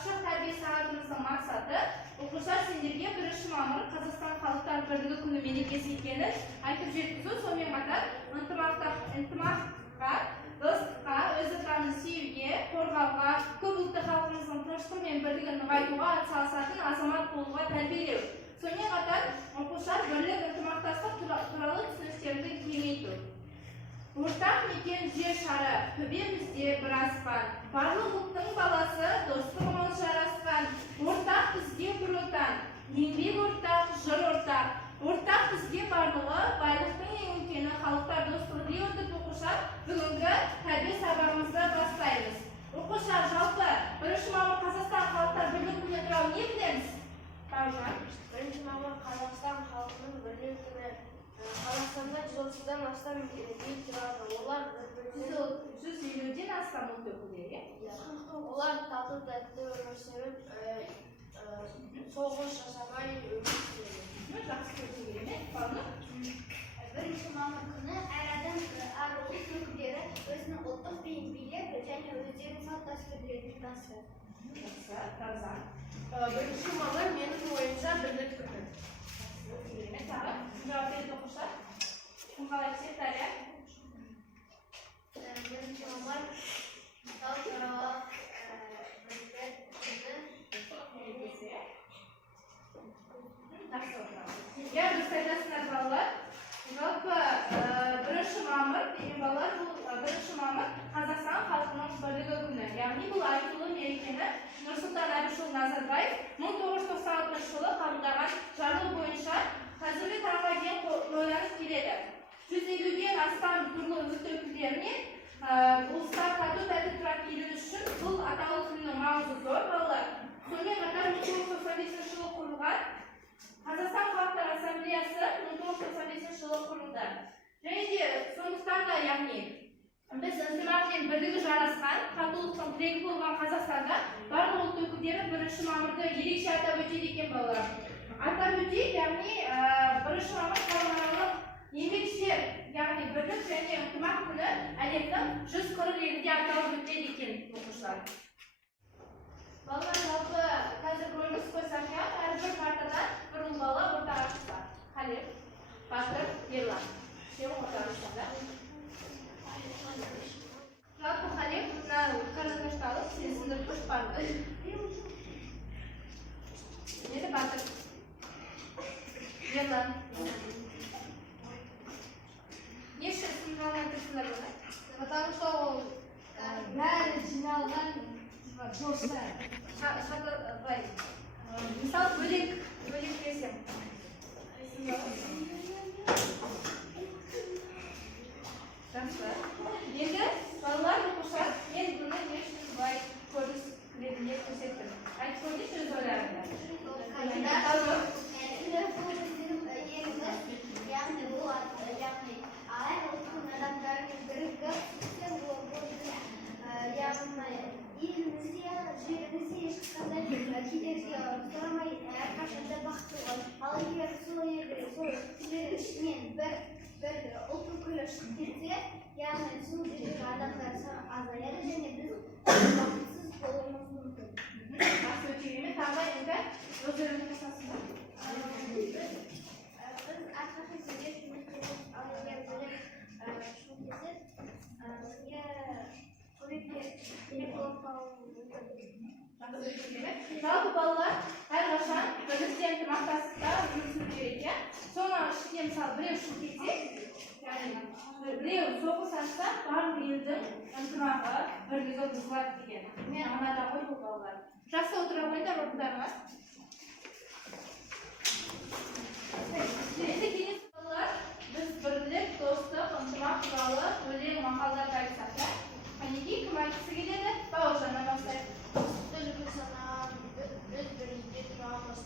Ашық тәрбие сағатымыздың мақсаты оқушылар сендерге 1 мамыр Қазақстан халықтар бірлігі күні мерекесі екенін айтып жеткізу, сонымен қатар ынтымаққа, достыққа, өз отанын сүюге, қорғауға, көп ұлтты халқымыздың тыныштығы мен бірлігін нығайтуға атсалысатын азамат болуға тәрбиелеу. Сонымен қатар оқушылар бірлік ынтымақтастық туралы түсініктерді кеңейту. Ортақ мекен жер шары, төбемізде бір аспан, барлық ұлттың баласы достығымыз жарасқан. Ортақ бізге бір отан, еңбек ортақ, жыр ортақ. Ортақ бізге барлығы, байлықтың ең үлкені халықтар достығы дей отырып оқушылар бүгінгі тәрбие сабағымызды бастаймыз. Оқушылар, жалпы 1 мамыр Қазақстан халықтар бірлігі күні туралы не білеміз? 1 мамыр Қазақстан халқының бірлігі күні. Қазақстанда 130-дан астам ел тұрады. Олар 150-ден астам ұлт өкілдері. Олар тату-тәтті өмір сүріп, соғыс жасамай өмір сүреді. Жақсы көрсе керемет, Бану. 1 мамыр күні әр адам, әр ұлт өкілдері өзінің ұлттық билеп және өздерінің салт-дәстүрлерін жасайды. Жақсы, Таразан. 1 мамыр менің ойымша бірлік күні. Керемет, тағы. Жауап береді оқушылар. Кім қалай түседі, Дария? 1 мамыр халықаралық бірлік күні. Жақсы отырады. Иә, дұрыс айтасыңдар, балалар. Жалпы 1 мамыр деген балалар, бұл 1 мамыр Қазақстан халқының бірлігі күні. Яғни бұл айтулы мерекені Нұрсұлтан Әбішұлы Назарбаев 1996 жылы қабылдаған жарлығы бойынша қазіргі таңға дейін ойланып келеді. 150-ден астам түрлі ұлт өкілдеріне ұлыстар тату-тәтті тұратын еліміз үшін бұл атаулы күннің маңызы зор, балалар. Сонымен қатар 1995 жылы құрылған Қазақстан халықтар ассамблеясы 1995 жылы құрылды. Және де сондықтан да, яғни біз ынтымақ пен бірлігі жарасқан, татулықтың тірегі болған Қазақстанда барлық ұлт өкілдері 1 мамырды ерекше атап өтеді екен, балалар. Атап өтейік, яғни 1 мамыр халықаралық еңбекшілер, яғни бірлік және ынтымақ күні әлемнің 140 елінде аталып өтеді екен, оқушылар. Балалар, жалпы қазір бөліс қойсақ, әрбір партадан бір ұл бала ортаға шықса. Халеп, Батыр, Ерлан. Үшеуі ортаға шықса. Жалпы Халеп, мына қарындашты алып, сен сындырып көш барды. Еді Батыр. Ерлан. Не үшін сындырған тұрсыңдар бұны? Потому что ол бәрі жиналған достар. Мысалы, бөлек берсем. Жақсы. Енді балалар, оқушылар, мен бұны не үшін былай көріс кілетінде көрсеттім. Айтып көрдіңіз өз ойларында. Яғни бұл әр ұлттың адамдарымен бірігіп, елімізде, жерімізде ешқандай кедергі сұрамай әрқашанда бақытты бол. Ал егер сол кісілер ішінен бір ұлт өкілі шығып кетсе, яғни сол жердегі адамдар саны азаяды және біз бақытсыз болуымыз мүмкін. Жақсы, өте керемет. Тағы енді өздеріңіз жасасыңдар. Біз әрқашан сіздер көмектесіп, ал егер бөлек шығып кетсе, сізге керек болып қалуы мүмкін. Жалпы балалар әрқашан бірлікте ынтымақтастықта жұмыс істеу керек. Соның ішінде мысалы біреу шығып кетсе, яғни біреу соғыс ашса, барлық елдің ынтымағы, бірлігі бұзылады деген. Мағынада ғой бұл балалар. Жақсы отыра қойыңдар орындарыңа. Енді келесі балалар, біз бірлік, достық, ынтымақ туралы өлең мақалдарды айтсақ. Қанекей, кім айтқысы келеді? Бауыржаннан бастайық. Түлкі санам, біз бір үйде тұрамыз,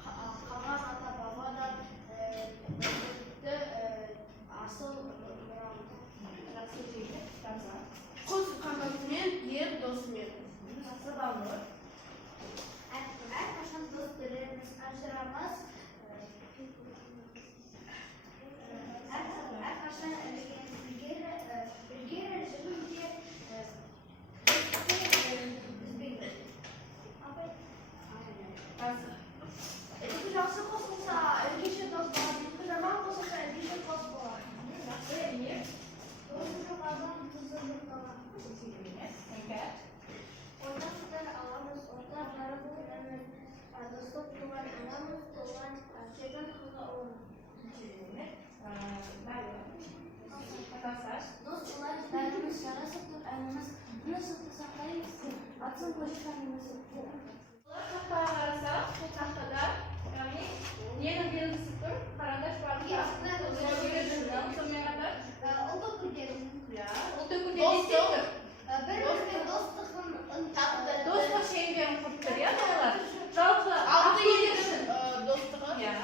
қалған ата бабадан бірлікті асыл мұрамыз. Жақсы жейді, Рамзан. Құс қанатымен, ер досымен. Жақсы Балнұр. Әрқашан дос білеміз, ажырамыз. Әрқашан ілгері жүруге ko'pchiligini Ataslar. Dostlar, bərimiz yarasıdır, əlimiz nasıl saxlayırız? Atın koşkanımızı. Bunlar taxtağa qarasaq, bu taxtada yəni yeni belgisi tur, qarandaş var. Sonuna kadar. O da kuruyoruz. Ya, o da kuruyoruz. Bir dostluğun Dostluk şeyini ben kurttur ya balalar. Жалпы 6-7 yaşın dostluğu. Ya.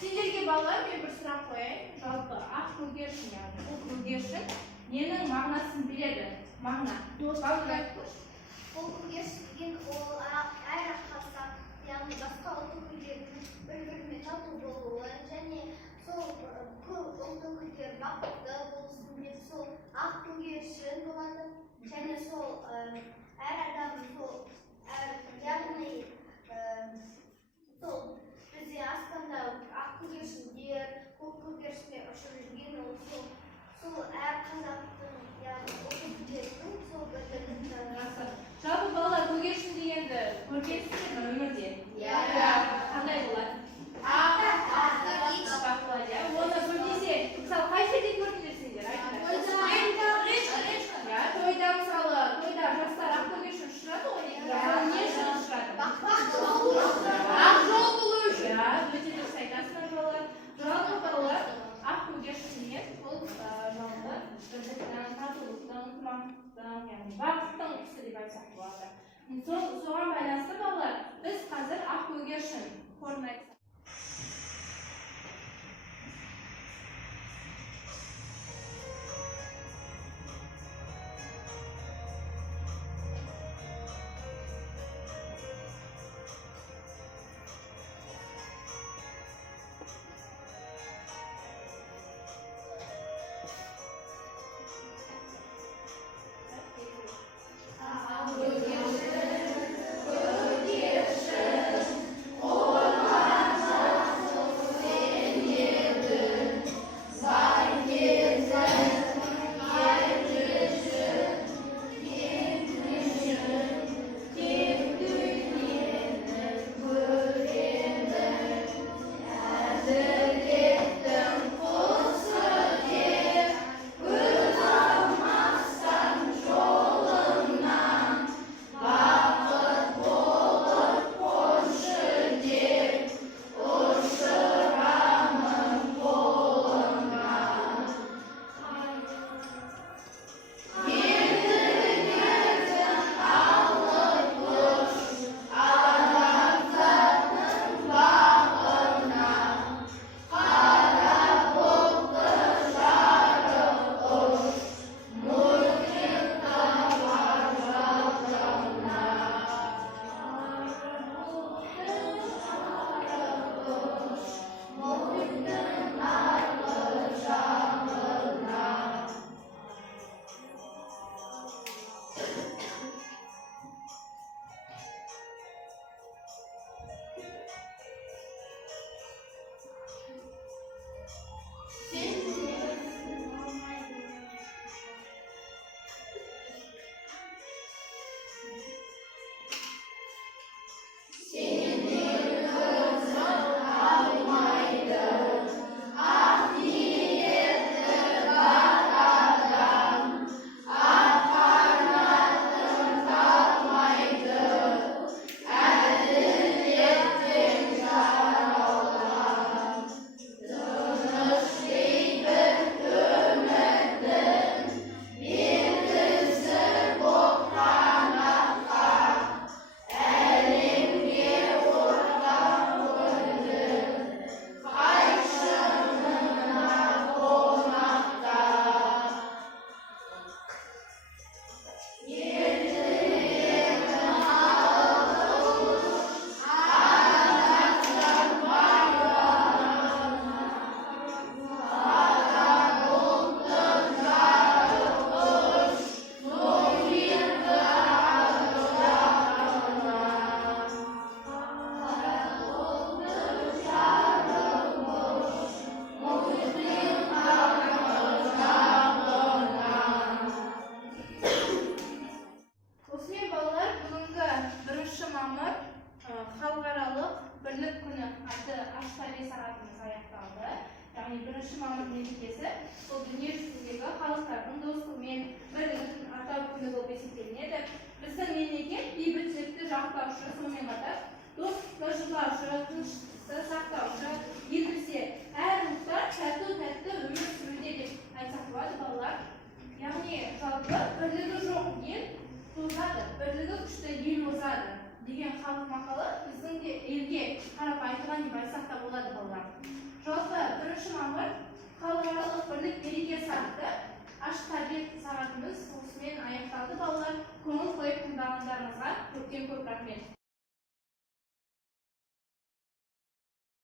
Sizlerge balalar ben bir sıra koyayım. Жалпы ақ көгершін yani. Bu kөгершін ненің мағынасын біледі. Мағына. Балалар көш. Ол көгершін ол әр аққаса, яғни басқа ұлт өкілдерінің бір-біріне тату болуы және сол көп ұлт өкілдер бақытты болсын деп сол ақ көгершін болады. Және сол әр адам сол яғни сол бізде аспанда ақ көгершіндер, көк көгершіндер ұшып жүрген ол сол әр қазақтың яғни ұлт өкілдерінің сол бірлігін Жалпы балалар көгершін дегенді көргенсіздер ме өмірде? Иә. Қандай болады? Ақ болады, иә. Оны көбінесе, мысалы, қай жерде көрдіңдер сендер? Иә, тойда мысалы, тойда жастар ақ көгершін ұшырады ғой. Не үшін ұшырады? Ақ жол болу үшін. Иә, өте дұрыс айтасыңдар балалар. Жалпы балалар ақ көгершіннен ол жалпы бірліктен, татулықтан, ынтымақтан, яғни бақыттың құсы деп айтсақ болады. Соған байланысты балалар, біз қазір ақ көгершін қорын айтсақ. ішті ел озады деген халық мақалы біздің де елге қарап айтылған деп айтсақ та болады балалар. Жалпы 1 мамыр халықаралық бірлік берекесі атты ашық тәрбие сағатымыз осымен аяқталды балалар. Көңіл қойып тыңдағандарыңызға көптен көп рахмет.